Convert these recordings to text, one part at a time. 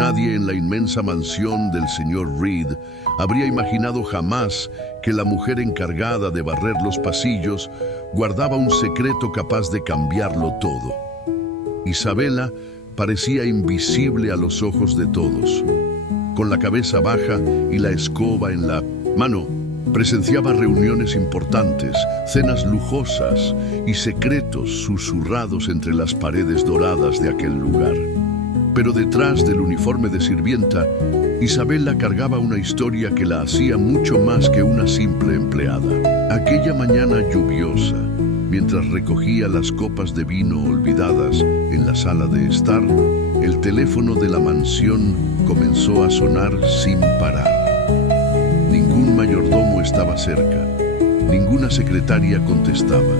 Nadie en la inmensa mansión del señor Reed habría imaginado jamás que la mujer encargada de barrer los pasillos guardaba un secreto capaz de cambiarlo todo. Isabela parecía invisible a los ojos de todos. Con la cabeza baja y la escoba en la mano, presenciaba reuniones importantes, cenas lujosas y secretos susurrados entre las paredes doradas de aquel lugar. Pero detrás del uniforme de sirvienta, Isabela cargaba una historia que la hacía mucho más que una simple empleada. Aquella mañana lluviosa, mientras recogía las copas de vino olvidadas en la sala de estar, el teléfono de la mansión comenzó a sonar sin parar. Ningún mayordomo estaba cerca, ninguna secretaria contestaba.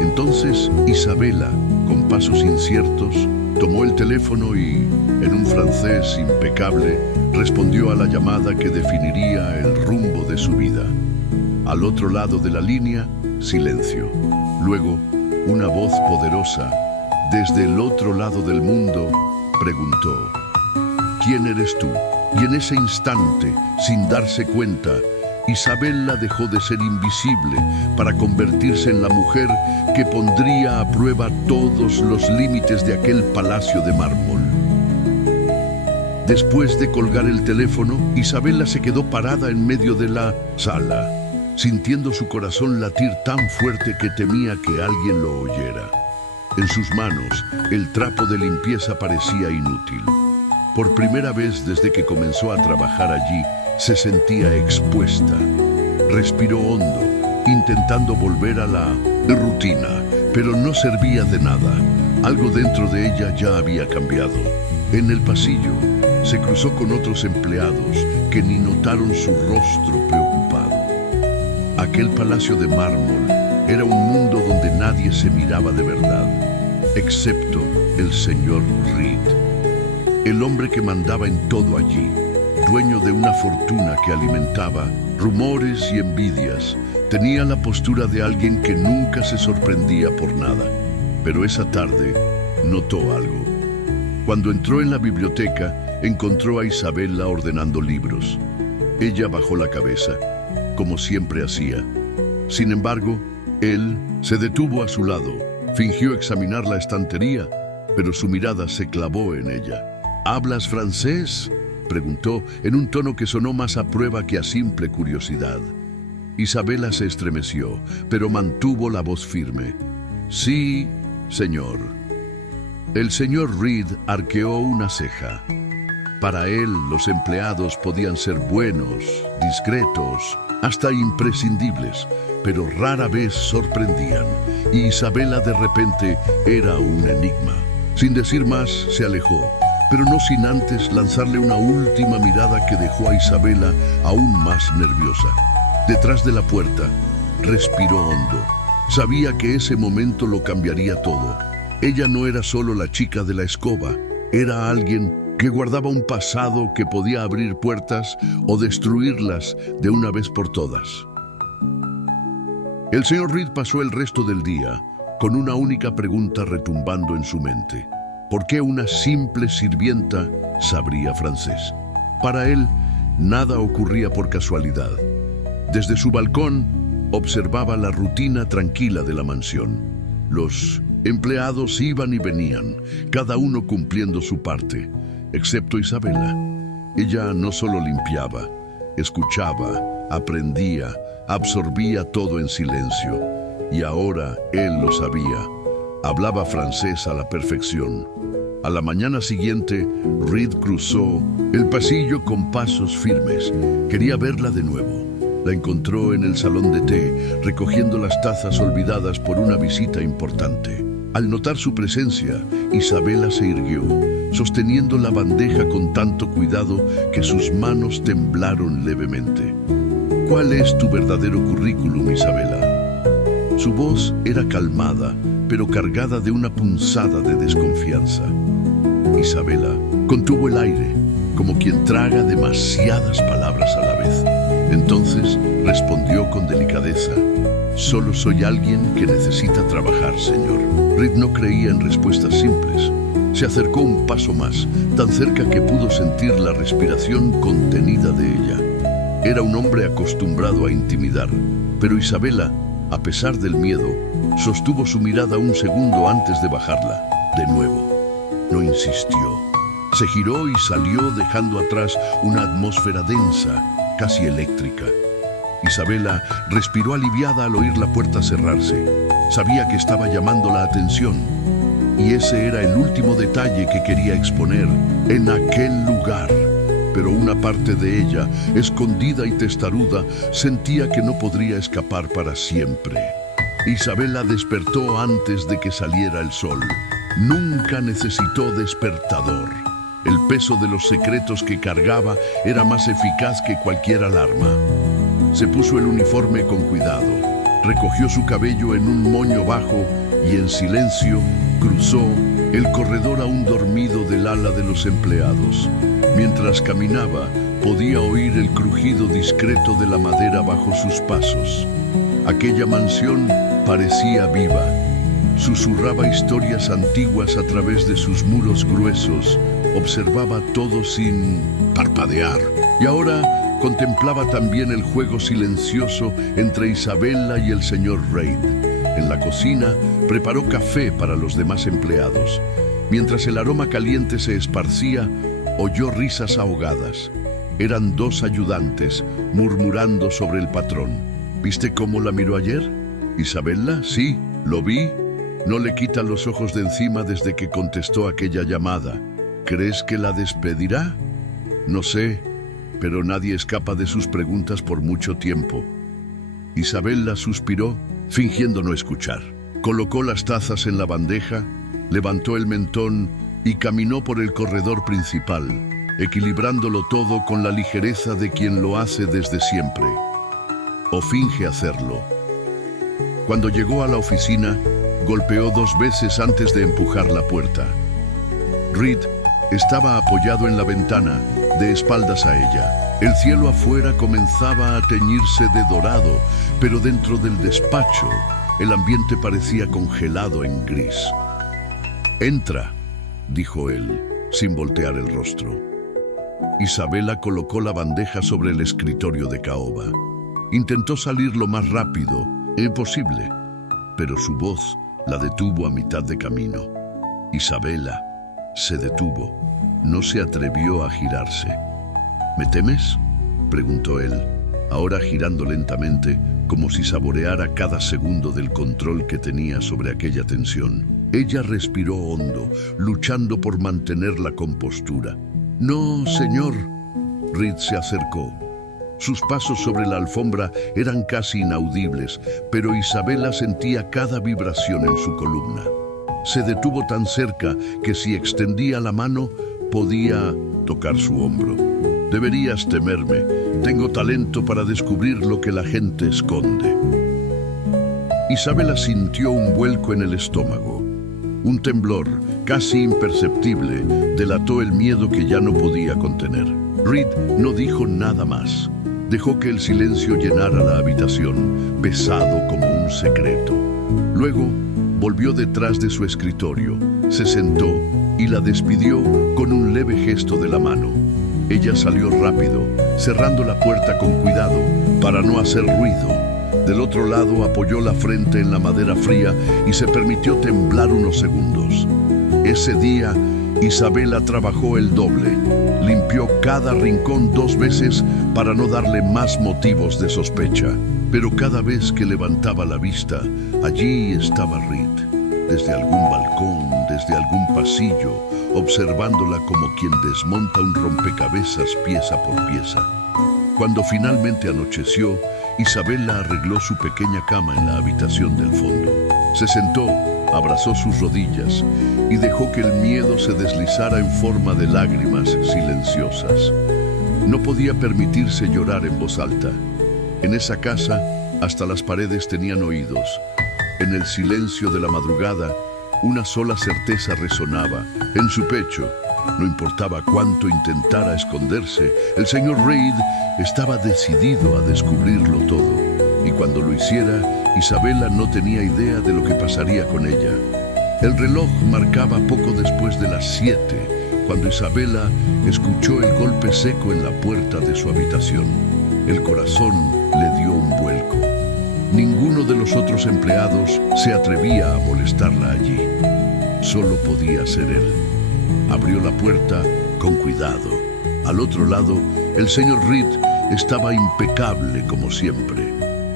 Entonces Isabela, con pasos inciertos, tomó el teléfono y, en un francés impecable, respondió a la llamada que definiría el rumbo de su vida. Al otro lado de la línea, silencio. Luego, una voz poderosa, desde el otro lado del mundo, preguntó: ¿Quién eres tú? Y en ese instante, sin darse cuenta, Isabela dejó de ser invisible para convertirse en la mujer que pondría a prueba todos los límites de aquel palacio de mármol. Después de colgar el teléfono, Isabela se quedó parada en medio de la sala, sintiendo su corazón latir tan fuerte que temía que alguien lo oyera. En sus manos, el trapo de limpieza parecía inútil. Por primera vez desde que comenzó a trabajar allí, se sentía expuesta. Respiró hondo, intentando volver a la rutina, pero no servía de nada. Algo dentro de ella ya había cambiado. En el pasillo, se cruzó con otros empleados que ni notaron su rostro preocupado. Aquel palacio de mármol era un mundo donde nadie se miraba de verdad, excepto el señor Reed, el hombre que mandaba en todo allí, dueño de una fortuna que alimentaba rumores y envidias. Tenía la postura de alguien que nunca se sorprendía por nada, pero esa tarde notó algo. Cuando entró en la biblioteca, encontró a Isabela ordenando libros. Ella bajó la cabeza, como siempre hacía. Sin embargo, él se detuvo a su lado, fingió examinar la estantería, pero su mirada se clavó en ella. ¿Hablas francés?, preguntó en un tono que sonó más a prueba que a simple curiosidad. Isabela se estremeció, pero mantuvo la voz firme. Sí, señor. El señor Reed arqueó una ceja. Para él, los empleados podían ser buenos, discretos, hasta imprescindibles, pero rara vez sorprendían, y Isabela de repente era un enigma. Sin decir más, se alejó, pero no sin antes lanzarle una última mirada que dejó a Isabela aún más nerviosa. Detrás de la puerta, respiró hondo. Sabía que ese momento lo cambiaría todo. Ella no era solo la chica de la escoba, era alguien que guardaba un pasado que podía abrir puertas o destruirlas de una vez por todas. El señor Reed pasó el resto del día con una única pregunta retumbando en su mente. ¿Por qué una simple sirvienta sabría francés? Para él, nada ocurría por casualidad. Desde su balcón, observaba la rutina tranquila de la mansión. Los empleados iban y venían, cada uno cumpliendo su parte, excepto Isabela. Ella no solo limpiaba, escuchaba, aprendía, absorbía todo en silencio. Y ahora él lo sabía. Hablaba francés a la perfección. A la mañana siguiente, Reed cruzó el pasillo con pasos firmes. Quería verla de nuevo. La encontró en el salón de té, recogiendo las tazas olvidadas por una visita importante. Al notar su presencia, Isabela se irguió, sosteniendo la bandeja con tanto cuidado que sus manos temblaron levemente. ¿Cuál es tu verdadero currículum, Isabela? Su voz era calmada, pero cargada de una punzada de desconfianza. Isabela contuvo el aire, como quien traga demasiadas palabras a la vez. Entonces respondió con delicadeza: solo soy alguien que necesita trabajar, señor. Reed no creía en respuestas simples. Se acercó un paso más, tan cerca que pudo sentir la respiración contenida de ella. Era un hombre acostumbrado a intimidar, pero Isabela, a pesar del miedo, sostuvo su mirada un segundo antes de bajarla. De nuevo, no insistió. Se giró y salió dejando atrás una atmósfera densa, casi eléctrica. Isabela respiró aliviada al oír la puerta cerrarse. Sabía que estaba llamando la atención, y ese era el último detalle que quería exponer en aquel lugar. Pero una parte de ella, escondida y testaruda, sentía que no podría escapar para siempre. Isabela despertó antes de que saliera el sol. Nunca necesitó despertador. El peso de los secretos que cargaba era más eficaz que cualquier alarma. Se puso el uniforme con cuidado, recogió su cabello en un moño bajo y en silencio cruzó el corredor aún dormido del ala de los empleados. Mientras caminaba, podía oír el crujido discreto de la madera bajo sus pasos. Aquella mansión parecía viva. Susurraba historias antiguas a través de sus muros gruesos. Observaba todo sin parpadear. Y ahora contemplaba también el juego silencioso entre Isabela y el señor Reid. En la cocina preparó café para los demás empleados. Mientras el aroma caliente se esparcía, oyó risas ahogadas. Eran dos ayudantes murmurando sobre el patrón. ¿Viste cómo la miró ayer? ¿Isabela? Sí, lo vi. No le quita los ojos de encima desde que contestó aquella llamada. ¿Crees que la despedirá? No sé, pero nadie escapa de sus preguntas por mucho tiempo. Isabela suspiró, fingiendo no escuchar. Colocó las tazas en la bandeja, levantó el mentón y caminó por el corredor principal, equilibrándolo todo con la ligereza de quien lo hace desde siempre. O finge hacerlo. Cuando llegó a la oficina, golpeó 2 veces antes de empujar la puerta. Reid estaba apoyado en la ventana, de espaldas a ella. El cielo afuera comenzaba a teñirse de dorado, pero dentro del despacho, el ambiente parecía congelado en gris. «Entra», dijo él, sin voltear el rostro. Isabela colocó la bandeja sobre el escritorio de caoba. Intentó salir lo más rápido posible, pero su voz la detuvo a mitad de camino. Isabela se detuvo. No se atrevió a girarse. «¿Me temes?», preguntó él, ahora girando lentamente, como si saboreara cada segundo del control que tenía sobre aquella tensión. Ella respiró hondo, luchando por mantener la compostura. «No, señor». Reid se acercó. Sus pasos sobre la alfombra eran casi inaudibles, pero Isabela sentía cada vibración en su columna. Se detuvo tan cerca que si extendía la mano, podía tocar su hombro. «Deberías temerme. Tengo talento para descubrir lo que la gente esconde». Isabela sintió un vuelco en el estómago. Un temblor, casi imperceptible, delató el miedo que ya no podía contener. Reid no dijo nada más. Dejó que el silencio llenara la habitación, pesado como un secreto. Luego, volvió detrás de su escritorio, se sentó y la despidió con un leve gesto de la mano. Ella salió rápido, cerrando la puerta con cuidado para no hacer ruido. Del otro lado apoyó la frente en la madera fría y se permitió temblar unos segundos. Ese día, Isabela trabajó el doble. Limpió cada rincón 2 veces para no darle más motivos de sospecha. Pero cada vez que levantaba la vista, allí estaba Reid. Desde algún balcón, desde algún pasillo, observándola como quien desmonta un rompecabezas pieza por pieza. Cuando finalmente anocheció, Isabela arregló su pequeña cama en la habitación del fondo. Se sentó, abrazó sus rodillas y dejó que el miedo se deslizara en forma de lágrimas silenciosas. No podía permitirse llorar en voz alta. En esa casa, hasta las paredes tenían oídos. En el silencio de la madrugada, una sola certeza resonaba en su pecho. No importaba cuánto intentara esconderse, el señor Reid estaba decidido a descubrirlo todo. Y cuando lo hiciera, Isabela no tenía idea de lo que pasaría con ella. El reloj marcaba poco después de las 7, cuando Isabela escuchó el golpe seco en la puerta de su habitación. El corazón le dio un vuelco. Ninguno de los otros empleados se atrevía a molestarla allí. Solo podía ser él. Abrió la puerta con cuidado. Al otro lado, el señor Reed estaba impecable como siempre.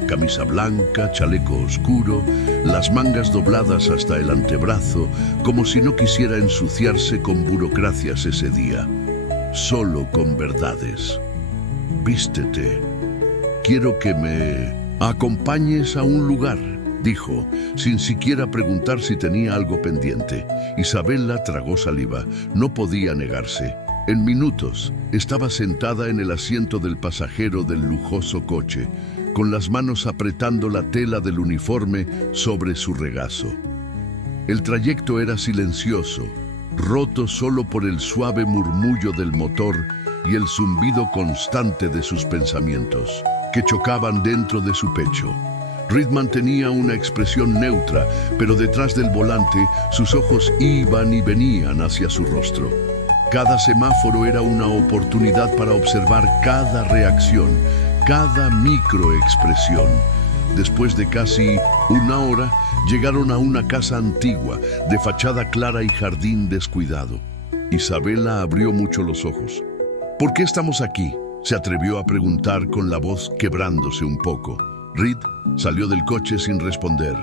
Camisa blanca, chaleco oscuro, las mangas dobladas hasta el antebrazo, como si no quisiera ensuciarse con burocracias ese día. Solo con verdades. Vístete. Quiero que me acompañes a un lugar, dijo, sin siquiera preguntar si tenía algo pendiente. Isabela tragó saliva. No podía negarse. En minutos, estaba sentada en el asiento del pasajero del lujoso coche, con las manos apretando la tela del uniforme sobre su regazo. El trayecto era silencioso, roto solo por el suave murmullo del motor y el zumbido constante de sus pensamientos, que chocaban dentro de su pecho. Reed mantenía una expresión neutra, pero detrás del volante sus ojos iban y venían hacia su rostro. Cada semáforo era una oportunidad para observar cada reacción, cada microexpresión. Después de casi una hora, llegaron a una casa antigua, de fachada clara y jardín descuidado. Isabela abrió mucho los ojos. ¿Por qué estamos aquí?, se atrevió a preguntar con la voz quebrándose un poco. Reed salió del coche sin responder.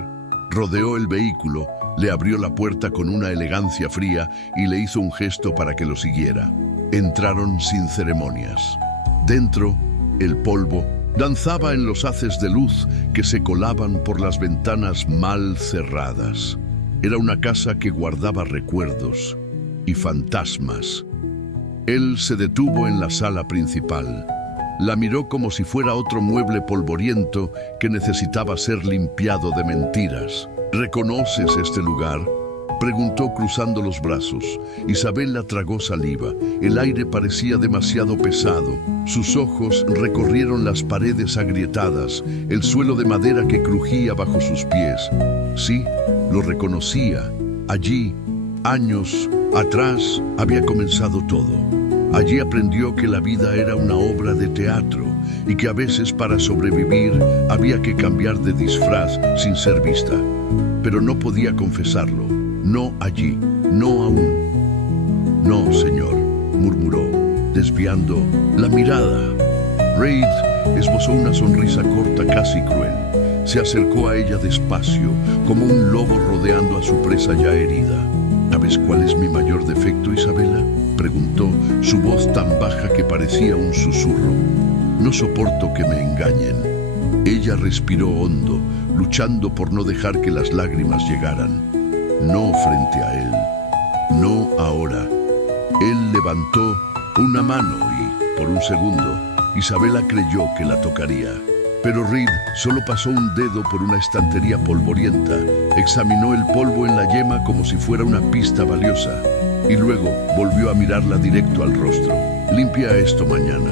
Rodeó el vehículo, le abrió la puerta con una elegancia fría y le hizo un gesto para que lo siguiera. Entraron sin ceremonias. Dentro, el polvo danzaba en los haces de luz que se colaban por las ventanas mal cerradas. Era una casa que guardaba recuerdos y fantasmas. Él se detuvo en la sala principal. La miró como si fuera otro mueble polvoriento que necesitaba ser limpiado de mentiras. ¿Reconoces este lugar?, preguntó cruzando los brazos. Isabela tragó saliva. El aire parecía demasiado pesado. Sus ojos recorrieron las paredes agrietadas, el suelo de madera que crujía bajo sus pies. Sí, lo reconocía. Allí, años atrás, había comenzado todo. Allí aprendió que la vida era una obra de teatro y que a veces para sobrevivir había que cambiar de disfraz sin ser vista. Pero no podía confesarlo. No allí, no aún. No, señor, murmuró, desviando la mirada. Reed esbozó una sonrisa corta, casi cruel. Se acercó a ella despacio, como un lobo rodeando a su presa ya herida. ¿Sabes cuál es mi mayor defecto, Isabela?, preguntó, su voz tan baja que parecía un susurro. No soporto que me engañen. Ella respiró hondo, luchando por no dejar que las lágrimas llegaran. No frente a él. No ahora. Él levantó una mano y, por un segundo, Isabela creyó que la tocaría. Pero Reed solo pasó un dedo por una estantería polvorienta, examinó el polvo en la yema como si fuera una pista valiosa, y luego volvió a mirarla directo al rostro. Limpia esto mañana.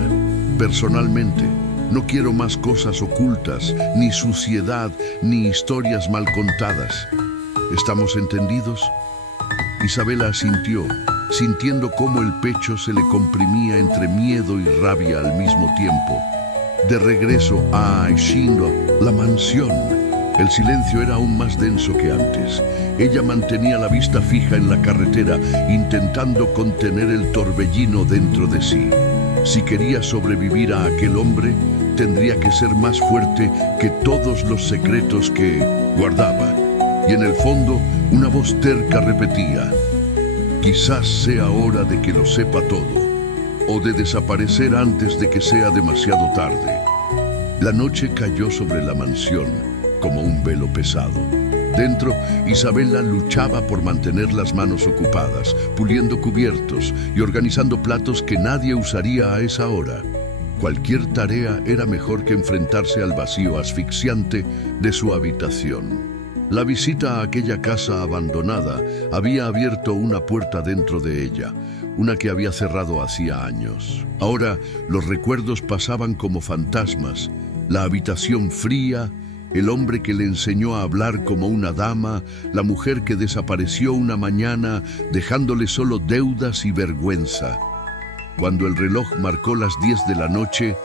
Personalmente, no quiero más cosas ocultas, ni suciedad, ni historias mal contadas. ¿Estamos entendidos? Isabela asintió, sintiendo cómo el pecho se le comprimía entre miedo y rabia al mismo tiempo. De regreso a Aishindo, la mansión, el silencio era aún más denso que antes. Ella mantenía la vista fija en la carretera, intentando contener el torbellino dentro de sí. Si quería sobrevivir a aquel hombre, tendría que ser más fuerte que todos los secretos que guardaba. Y en el fondo, una voz terca repetía: quizás sea hora de que lo sepa todo, o de desaparecer antes de que sea demasiado tarde. La noche cayó sobre la mansión como un velo pesado. Dentro, Isabela luchaba por mantener las manos ocupadas, puliendo cubiertos y organizando platos que nadie usaría a esa hora. Cualquier tarea era mejor que enfrentarse al vacío asfixiante de su habitación. La visita a aquella casa abandonada había abierto una puerta dentro de ella, una que había cerrado hacía años. Ahora los recuerdos pasaban como fantasmas, la habitación fría el hombre que le enseñó a hablar como una dama, la mujer que desapareció una mañana dejándole solo deudas y vergüenza. Cuando el reloj marcó las 10 de la noche,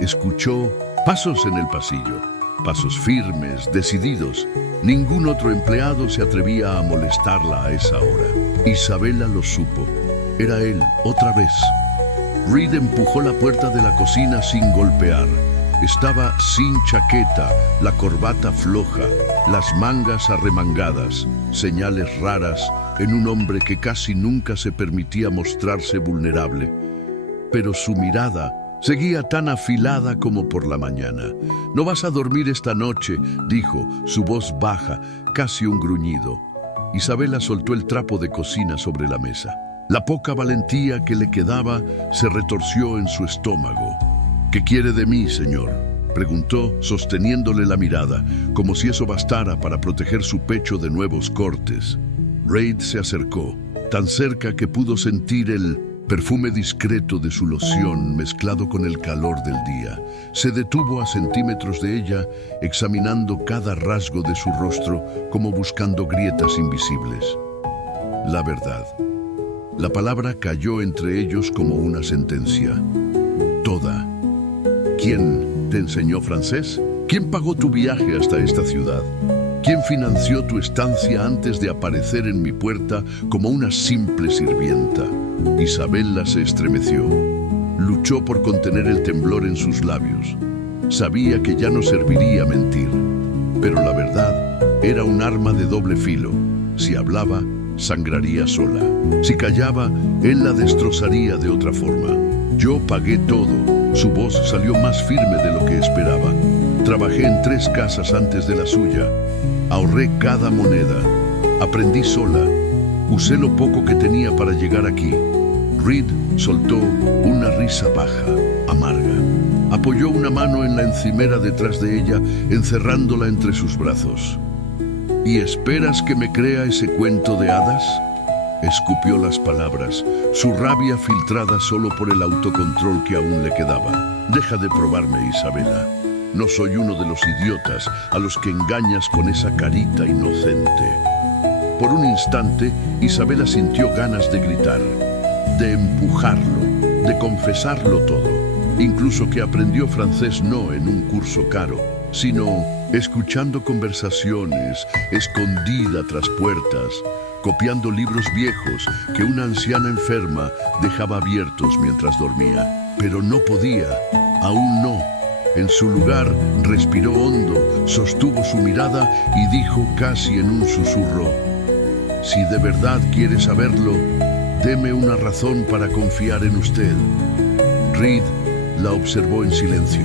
escuchó pasos en el pasillo, pasos firmes, decididos. Ningún otro empleado se atrevía a molestarla a esa hora. Isabela lo supo. Era él, otra vez. Reed empujó la puerta de la cocina sin golpear. Estaba sin chaqueta, la corbata floja, las mangas arremangadas, señales raras en un hombre que casi nunca se permitía mostrarse vulnerable. Pero su mirada seguía tan afilada como por la mañana. «No vas a dormir esta noche», dijo, su voz baja, casi un gruñido. Isabela soltó el trapo de cocina sobre la mesa. La poca valentía que le quedaba se retorció en su estómago. «¿Qué quiere de mí, señor?», preguntó, sosteniéndole la mirada, como si eso bastara para proteger su pecho de nuevos cortes. Reid se acercó, tan cerca que pudo sentir el perfume discreto de su loción mezclado con el calor del día. Se detuvo a centímetros de ella, examinando cada rasgo de su rostro como buscando grietas invisibles. La verdad. La palabra cayó entre ellos como una sentencia. Toda. ¿Quién te enseñó francés? ¿Quién pagó tu viaje hasta esta ciudad? ¿Quién financió tu estancia antes de aparecer en mi puerta como una simple sirvienta? Isabela se estremeció. Luchó por contener el temblor en sus labios. Sabía que ya no serviría mentir. Pero la verdad era un arma de doble filo. Si hablaba, sangraría sola. Si callaba, él la destrozaría de otra forma. Yo pagué todo. Su voz salió más firme de lo que esperaba. Trabajé en 3 casas antes de la suya. Ahorré cada moneda. Aprendí sola. Usé lo poco que tenía para llegar aquí. Reed soltó una risa baja, amarga. Apoyó una mano en la encimera detrás de ella, encerrándola entre sus brazos. ¿Y esperas que me crea ese cuento de hadas? Escupió las palabras, su rabia filtrada solo por el autocontrol que aún le quedaba. Deja de probarme, Isabela. No soy uno de los idiotas a los que engañas con esa carita inocente. Por un instante, Isabela sintió ganas de gritar, de empujarlo, de confesarlo todo. Incluso que aprendió francés no en un curso caro, sino escuchando conversaciones, escondida tras puertas, copiando libros viejos que una anciana enferma dejaba abiertos mientras dormía. Pero no podía, aún no. En su lugar, respiró hondo, sostuvo su mirada y dijo casi en un susurro, «Si de verdad quiere saberlo, deme una razón para confiar en usted». Reed la observó en silencio.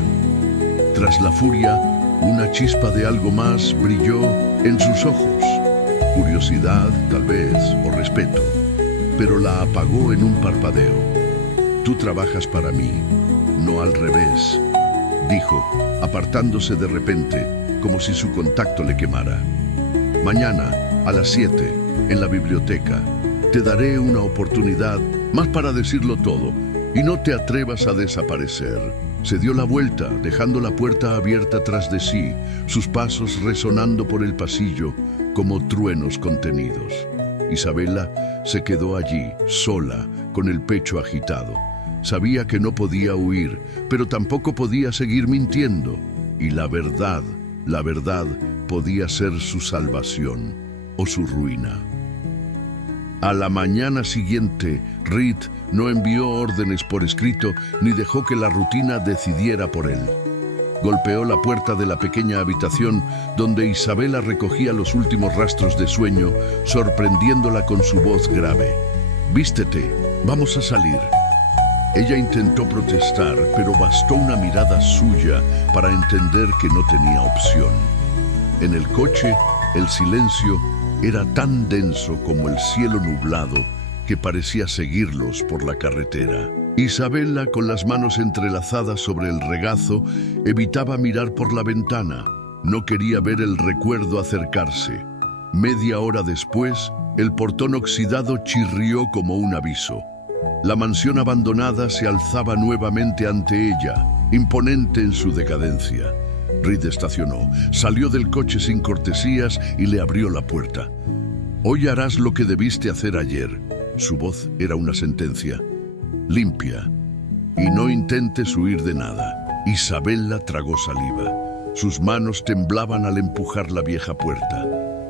Tras la furia, una chispa de algo más brilló en sus ojos. Curiosidad, tal vez, o respeto, pero la apagó en un parpadeo. «Tú trabajas para mí, no al revés», dijo, apartándose de repente, como si su contacto le quemara. «Mañana, a las 7, en la biblioteca, te daré una oportunidad más para decirlo todo, y no te atrevas a desaparecer». Se dio la vuelta, dejando la puerta abierta tras de sí, sus pasos resonando por el pasillo como truenos contenidos. Isabela se quedó allí, sola, con el pecho agitado. Sabía que no podía huir, pero tampoco podía seguir mintiendo. Y la verdad podía ser su salvación o su ruina. A la mañana siguiente, Reed no envió órdenes por escrito ni dejó que la rutina decidiera por él. Golpeó la puerta de la pequeña habitación donde Isabela recogía los últimos rastros de sueño, sorprendiéndola con su voz grave. «Vístete, vamos a salir». Ella intentó protestar, pero bastó una mirada suya para entender que no tenía opción. En el coche, el silencio era tan denso como el cielo nublado que parecía seguirlos por la carretera. Isabela, con las manos entrelazadas sobre el regazo, evitaba mirar por la ventana. No quería ver el recuerdo acercarse. Media hora después, el portón oxidado chirrió como un aviso. La mansión abandonada se alzaba nuevamente ante ella, imponente en su decadencia. Reed estacionó, salió del coche sin cortesías y le abrió la puerta. «Hoy harás lo que debiste hacer ayer». Su voz era una sentencia. «Limpia. Y no intentes huir de nada». Isabella tragó saliva. Sus manos temblaban al empujar la vieja puerta.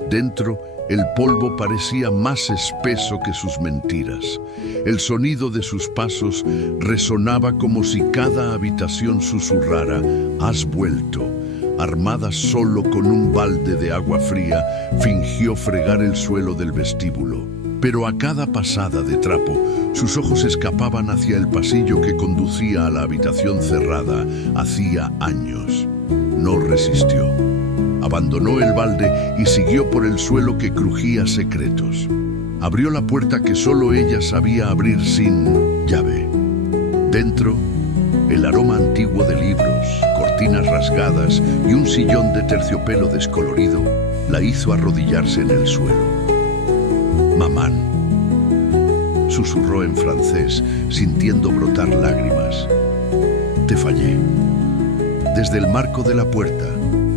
Dentro, el polvo parecía más espeso que sus mentiras. El sonido de sus pasos resonaba como si cada habitación susurrara: «Has vuelto». Armada solo con un balde de agua fría, fingió fregar el suelo del vestíbulo. Pero a cada pasada de trapo, sus ojos escapaban hacia el pasillo que conducía a la habitación cerrada hacía años. No resistió. Abandonó el balde y siguió por el suelo que crujía secretos. Abrió la puerta que solo ella sabía abrir sin llave. Dentro, el aroma antiguo de libros, cortinas rasgadas y un sillón de terciopelo descolorido la hizo arrodillarse en el suelo. «Mamán», susurró en francés, sintiendo brotar lágrimas. «Te fallé». Desde el marco de la puerta,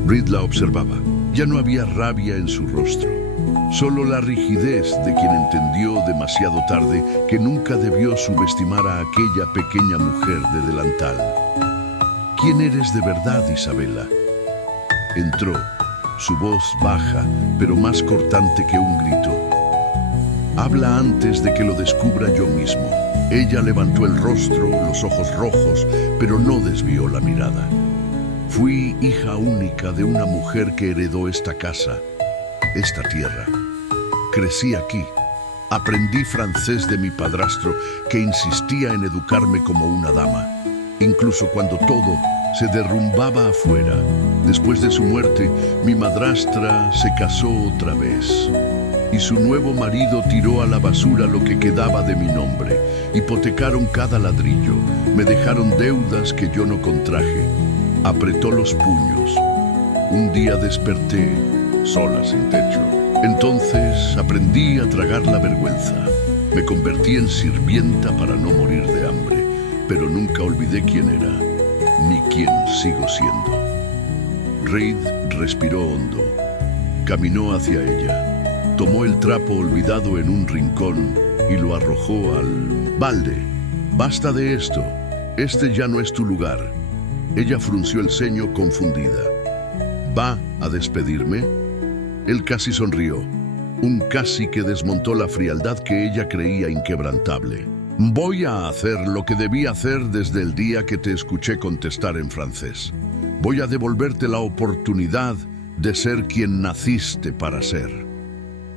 Reed la observaba. Ya no había rabia en su rostro, solo la rigidez de quien entendió demasiado tarde que nunca debió subestimar a aquella pequeña mujer de delantal. «¿Quién eres de verdad, Isabella?». Entró, su voz baja, pero más cortante que un grito. «Habla antes de que lo descubra yo mismo». Ella levantó el rostro, los ojos rojos, pero no desvió la mirada. «Fui hija única de una mujer que heredó esta casa, esta tierra. Crecí aquí. Aprendí francés de mi padrastro, que insistía en educarme como una dama, incluso cuando todo se derrumbaba afuera. Después de su muerte, mi madrastra se casó otra vez, y su nuevo marido tiró a la basura lo que quedaba de mi nombre. Hipotecaron cada ladrillo, me dejaron deudas que yo no contraje». Apretó los puños. «Un día desperté, sola, sin techo. Entonces aprendí a tragar la vergüenza. Me convertí en sirvienta para no morir de hambre, pero nunca olvidé quién era, ni quién sigo siendo». Reed respiró hondo. Caminó hacia ella. Tomó el trapo olvidado en un rincón y lo arrojó al balde. «Basta de esto. Este ya no es tu lugar». Ella frunció el ceño confundida. «¿Va a despedirme?». Él casi sonrió, un casi que desmontó la frialdad que ella creía inquebrantable. «Voy a hacer lo que debí hacer desde el día que te escuché contestar en francés. Voy a devolverte la oportunidad de ser quien naciste para ser».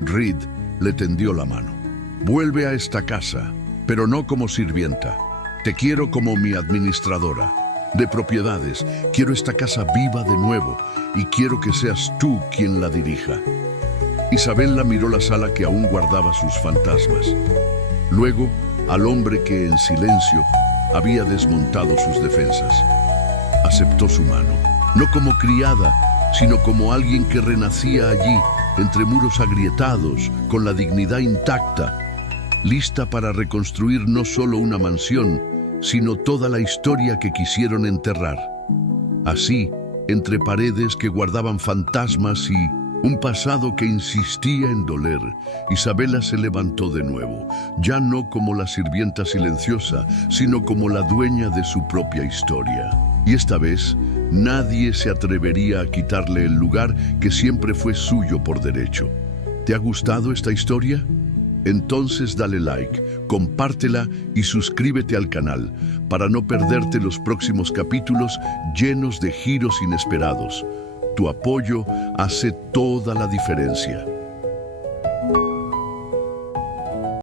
Reed le tendió la mano. «Vuelve a esta casa, pero no como sirvienta. Te quiero como mi administradora de propiedades. Quiero esta casa viva de nuevo y quiero que seas tú quien la dirija». Isabella miró la sala que aún guardaba sus fantasmas. Luego, al hombre que en silencio había desmontado sus defensas. Aceptó su mano, no como criada, sino como alguien que renacía allí, entre muros agrietados, con la dignidad intacta, lista para reconstruir no solo una mansión, sino toda la historia que quisieron enterrar. Así, entre paredes que guardaban fantasmas y un pasado que insistía en doler, Isabella se levantó de nuevo, ya no como la sirvienta silenciosa, sino como la dueña de su propia historia. Y esta vez, nadie se atrevería a quitarle el lugar que siempre fue suyo por derecho. ¿Te ha gustado esta historia? Entonces dale like, compártela y suscríbete al canal para no perderte los próximos capítulos llenos de giros inesperados. Tu apoyo hace toda la diferencia.